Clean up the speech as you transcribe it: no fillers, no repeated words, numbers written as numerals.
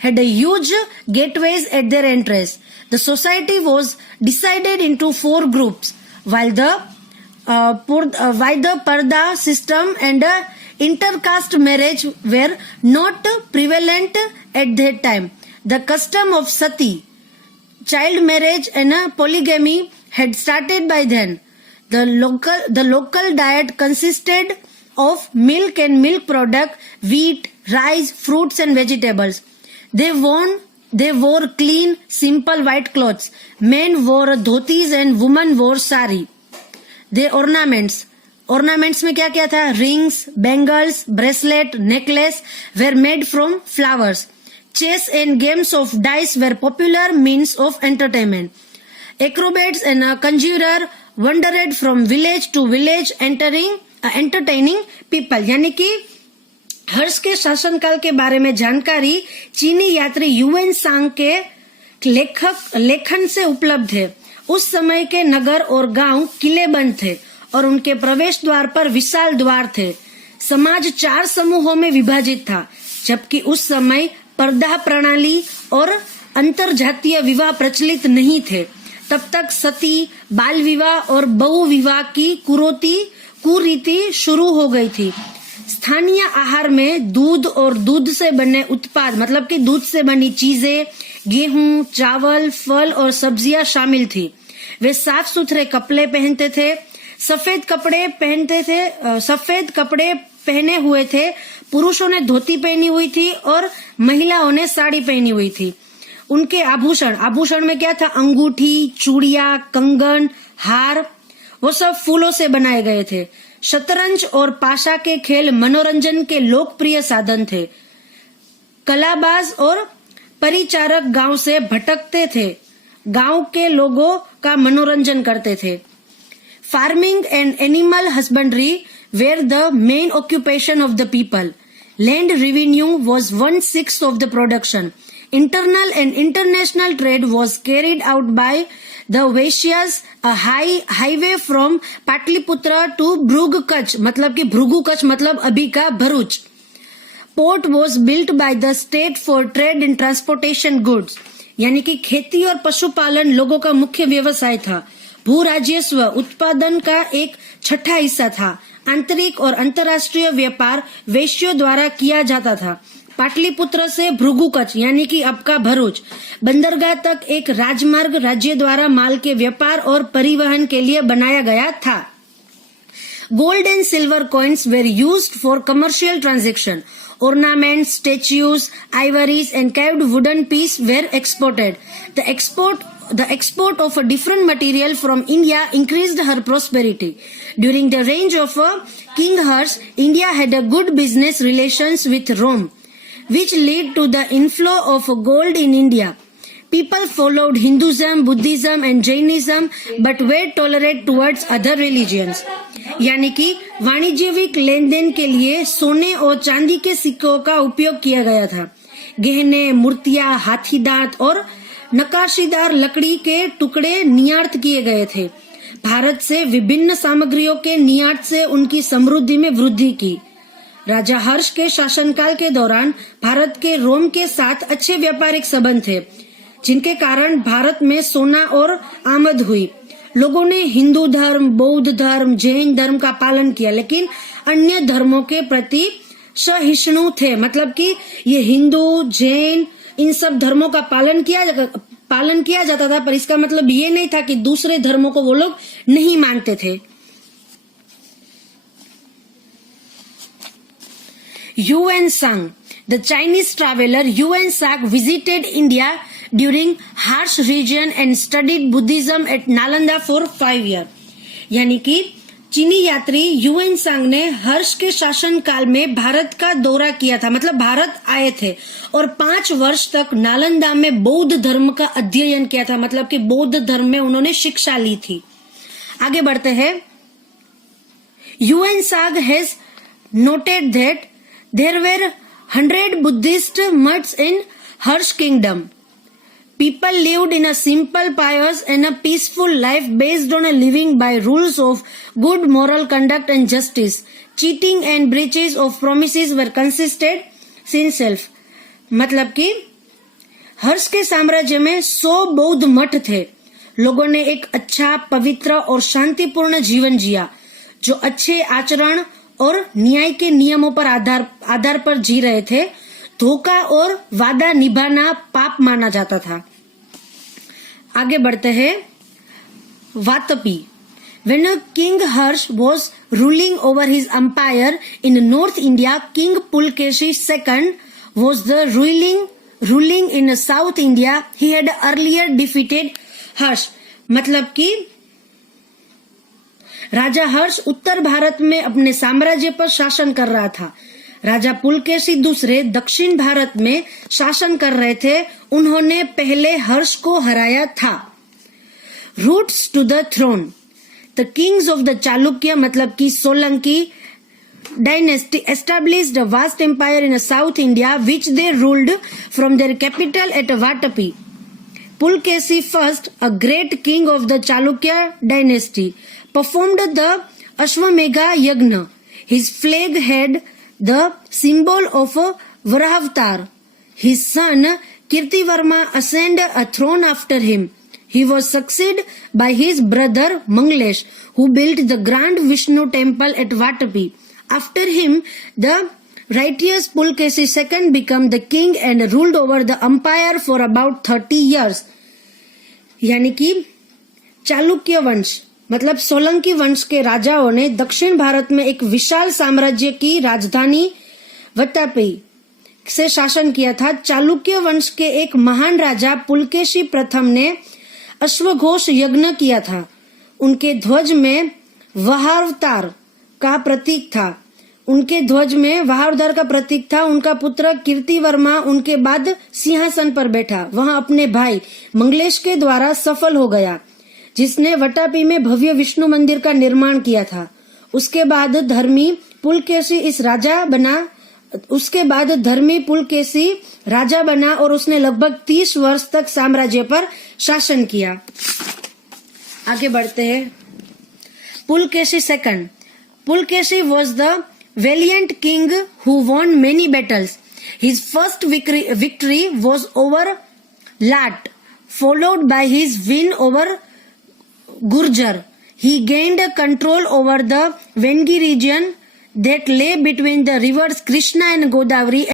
had a huge gateways at their entrance. The society was divided into 4 groups, while the parda system and intercaste marriage were not prevalent at that time. The custom of sati, child marriage and polygamy had started by then. The local diet consisted of milk and milk product, wheat, rice, fruits and vegetables. They wore clean, simple white clothes. Men wore dhotis and women wore sari. Their ornaments में क्या क्या था? Rings, bangles, bracelet, necklace were made from flowers. Chess and games of dice were popular means of entertainment. Acrobats and conjurer wandered from village to village entertaining people. यानी कि हर्ष के शासनकाल के बारे में जानकारी चीनी यात्री ह्यूएन सांग के लेखन से उपलब्ध है। उस समय के नगर और गांव किलेबंद थे और उनके प्रवेश द्वार पर विशाल द्वार थे। समाज 4 समूहों में विभाजित था, जबकि उस समय पर्दा प्रणाली और अंतरजातीय विवाह प्रचलित नहीं थे। तब तक सती, बाल विवाह और बहु विवाह की कुरीति शुरू हो गई थी। स्थानीय आहार में दूध और दूध से बने उत्पाद, मतलब कि दूध से बनी चीजें, गेहूं, चावल, फल और सब्जियां शामिल थी। वे साफ सुथरे कपड़े पहनते थे, सफेद कपड़े पहने हुए थे। पुरुषों ने धोती पहनी हुई थी और महिलाओं ने साड़ी पहनी हुई थी। उनके आभूषण में क्या था? अंगूठी, चूड़ियां, कंगन, हार, वो सब फूलों से बनाए गए थे। शतरंज और पाशा के खेल मनोरंजन के लोकप्रिय साधन थे। कलाबाज और परिचारक गांव से भटकते थे, गांव के लोगों का मनोरंजन करते थे। Farming and animal husbandry were the main occupation of the people. Land revenue was 1/6 of the production. Internal and international trade was carried out by the Vaishyas, a highway from Patliputra to Bhrug Kutch, मतलब कि भृगु कच्छ मतलब अभी का Bharuch. Port was built by the state for trade and transportation goods. यानी कि खेती और पशुपालन लोगों का मुख्य व्यवसाय था। भू राजस्व उत्पादन का एक 1/6 हिस्सा था। आंतरिक और अंतर्राष्ट्रीय व्यापार वैश्यों द्वारा किया जाता था। पाटलिपुत्र से भृगु कच्छ यानी कि अब का भरूच बंदरगाह तक एक राजमार्ग राज्य द्वारा माल के व्यापार और परिवहन के लिए बनाया गया था। Gold and silver coins were used for commercial transaction. Ornaments, statues, ivories and carved wooden pieces were exported. The export of a different material from India increased her prosperity. During the reign of King Harsh, India had a good business relations with Rome, which led to the inflow of gold in India. People followed Hinduism, Buddhism and Jainism but were tolerant towards other religions. यानी कि वाणिज्यिक लेन then के लिए सोने और चांदी के सिक्कों का उपयोग किया गया था। गहने, मूर्तियां, हाथी दांत और नकाशीदार लकड़ी के टुकड़े निर्यात किए गए थे। भारत से विभिन्न सामग्रियों के निर्यात से उनकी समृद्धि में वृद्धि की। राजा हर्ष के शासनकाल के दौरान भारत के रोम के साथ अच्छे व्यापारिक संबंध थे, जिनके कारण भारत में सोना और आमद हुई। लोगों ने हिंदू धर्म, बौद्ध धर्म, जैन धर्म का पालन किया, लेकिन अन्य धर्मों के प्रति सहिष्णु थे। मतलब कि ये हिंदू, जैन इन सब धर्मों का पालन किया जाता था, पर इसका मतलब ये नहीं था कि दूसरे धर्मों को वो लोग नहीं मानते थे। Yuan Sang, the Chinese traveler Yuan Sang visited India during Harsh region and studied Buddhism at Nalanda for 5 years. यानी कि चीनी यात्री ह्यूएन सांग ने हर्ष के शासन काल में भारत का दौरा किया था, मतलब भारत आए थे और 5 वर्ष तक नालंदा में बौद्ध धर्म का अध्ययन किया था, मतलब कि बौद्ध धर्म में उन्होंने शिक्षा ली थी। आगे बढ़ते हैं। ह्यूएन सांग has noted that there were 100 Buddhist mutts in Harsh kingdom. People lived in a simple, pious and a peaceful life based on a living by rules of good moral conduct and justice. Cheating and breaches of promises were consisted sin self. मतलब कि हर्ष के साम्राज्य में 100 बौद्ध मठ थे। लोगों ने एक अच्छा, पवित्र और शांतिपूर्ण जीवन जिया, जो अच्छे आचरण और न्याय के नियमों पर आधार पर जी रहे थे। धोखा और वादा निभाना पाप माना जाता था। आगे बढ़ते हैं। वातपी। When King Harsh was ruling over his empire in North India, King Pulkeshi II was the ruling in South India. He had earlier defeated Harsh. मतलब कि राजा हर्ष उत्तर भारत में अपने साम्राज्य पर शासन कर रहा था। राजा पुलकेशी दूसरे दक्षिण भारत में शासन कर रहे थे। उन्होंने पहले हर्ष को हराया था। Roots to the throne. The kings of the Chalukya मतलब कि Solanki dynasty established a vast empire in South India which they ruled from their capital at Vatapi. Pulkesi first, a great king of the Chalukya dynasty, performed the Ashwamegha Yagna. His flag had the symbol of a Varahavtar. His son Kirtivarma ascended a throne after him. He was succeeded by his brother Manglesh, who built the grand Vishnu temple at Vatapi. After him, the righteous Pulkesi II became the king and ruled over the empire for about 30 years. यानी कि चालुक्य वंश मतलब सोलंकी वंश के राजाओं ने दक्षिण भारत में एक विशाल साम्राज्य की राजधानी वत्तापी से शासन किया था। चालुक्य वंश के एक महान राजा पुलकेशी प्रथम ने अश्वघोष यज्ञ किया था। उनके ध्वज में वहावतार का प्रतीक था। उनका पुत्र कीर्तिवर्मा उनके बाद सिंहासन पर बैठा। वह अपने भाई मंगलेश के द्वारा सफल हो गया, जिसने वटापी में भव्य विष्णु मंदिर का निर्माण किया था। उसके बाद धर्मी पुलकेशी राजा बना और उसने लगभग 30 वर्ष तक साम्राज्य पर शासन किया। आगे बढ़ते हैं। Pulakeshi second. Pulkeshi was the valiant king who won many battles. His first victory was over Lat, followed by his win over Gurjar. He gained control over the Vengi region that lay between the rivers Krishna and Godavari